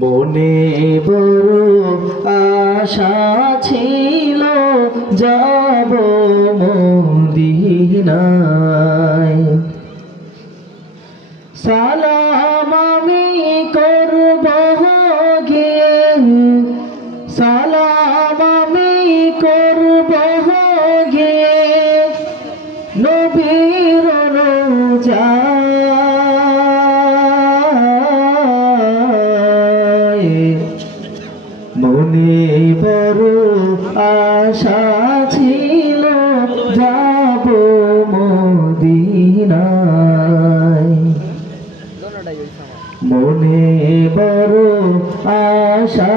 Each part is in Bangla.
মনে বড় আশা ছিল যাব মদিনায়। সালাম আমি করব গিয়ে, সালাম আমি করব গিয়ে নবীর রোজায়। মনে বড় আশা ছিল যাব মদিনায়। মনে বড় আশা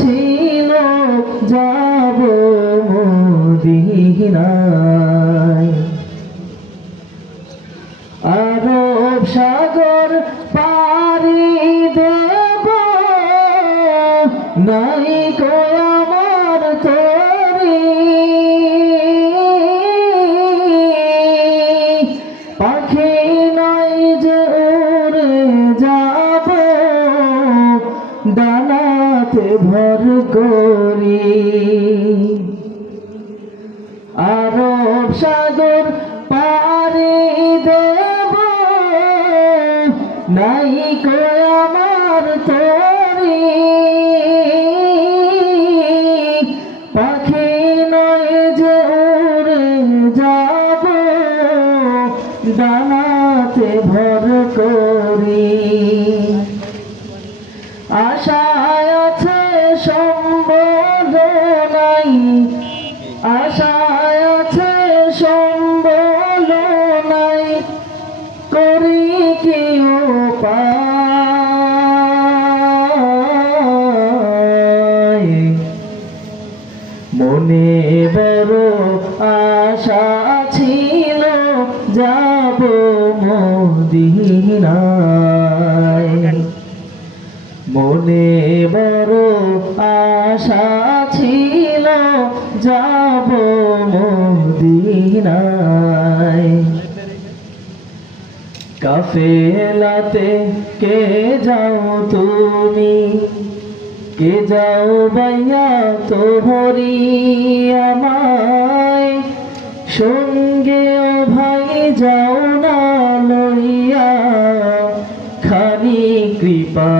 ছিল যাব মদিনায়। আরব সাগর পাড়ি দেব, নাই গো আমার তরি। পাখি নাই যে উড়ে যাব, ডানাতে ভর করি। আরব সাগর পাড়ি দেব, নাই গো আমার তরি। পাখি নয় যে উড়ে যাব, ডানাতে ভর করি। আশায় আছে সম্বল নাই, আশায় আছে সম্বল নাই, করি কি উপায়। মনে বড় আশা ছিল যাব মদিনায়। মনে বড় আশা ছিল যাব মদিনায়। কাফেলাতে কে যাও তুমি, কে যাও বাইয়া তোহরি আমায়। সঙ্গে ভাই যাও না লইয়া, খানি কৃপা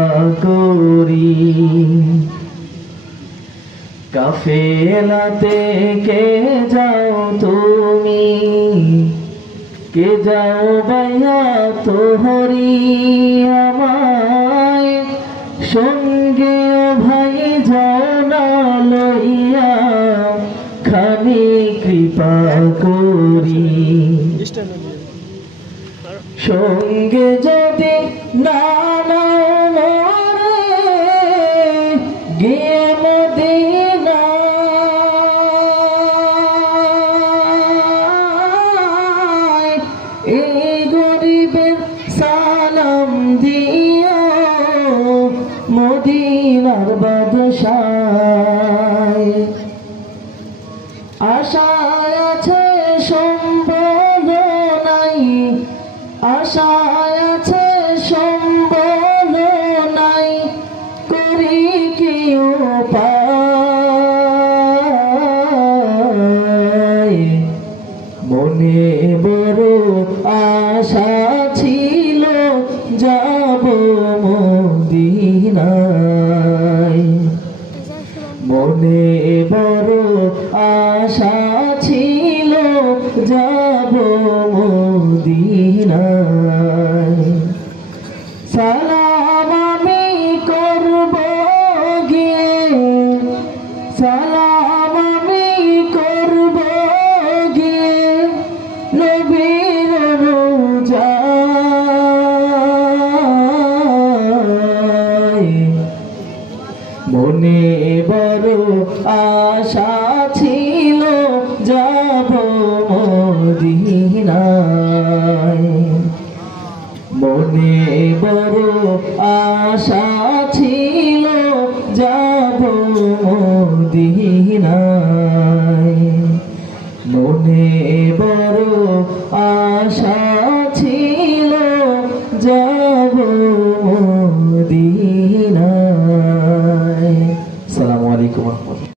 করি। কাফেলাতে কে যাও তুমি, কে যাও বাইয়া তোহরি আমায়। সঙ্গে ভাই যাও না লইয়া, খানি কৃপা করি। সঙ্গে যদি না নাও মোরে, গিয়ে মদিনায় এই গরিবের সালাম দিও, মদিনার বাদশায়। আশায় আছে সম্বল নাই, আশায় আছে সম্বল নাই, করি কি উপায়। মনে বড় আশা ছিল যাব মদিনায়। মনে বড় আশা ছিল যাব মদিনায়। সালাম আমি করব গিয়ে, সালাম আমি করব গিয়ে নবীর রোজায়। মনে বড় আশা ছিল যাব মদিনায়। মনে বড় আশা ছিল যাব মদিনায়। মনে বড় আশা ছিল যাব মদিনায়। আলাইকুম রহমতুল্লাহ।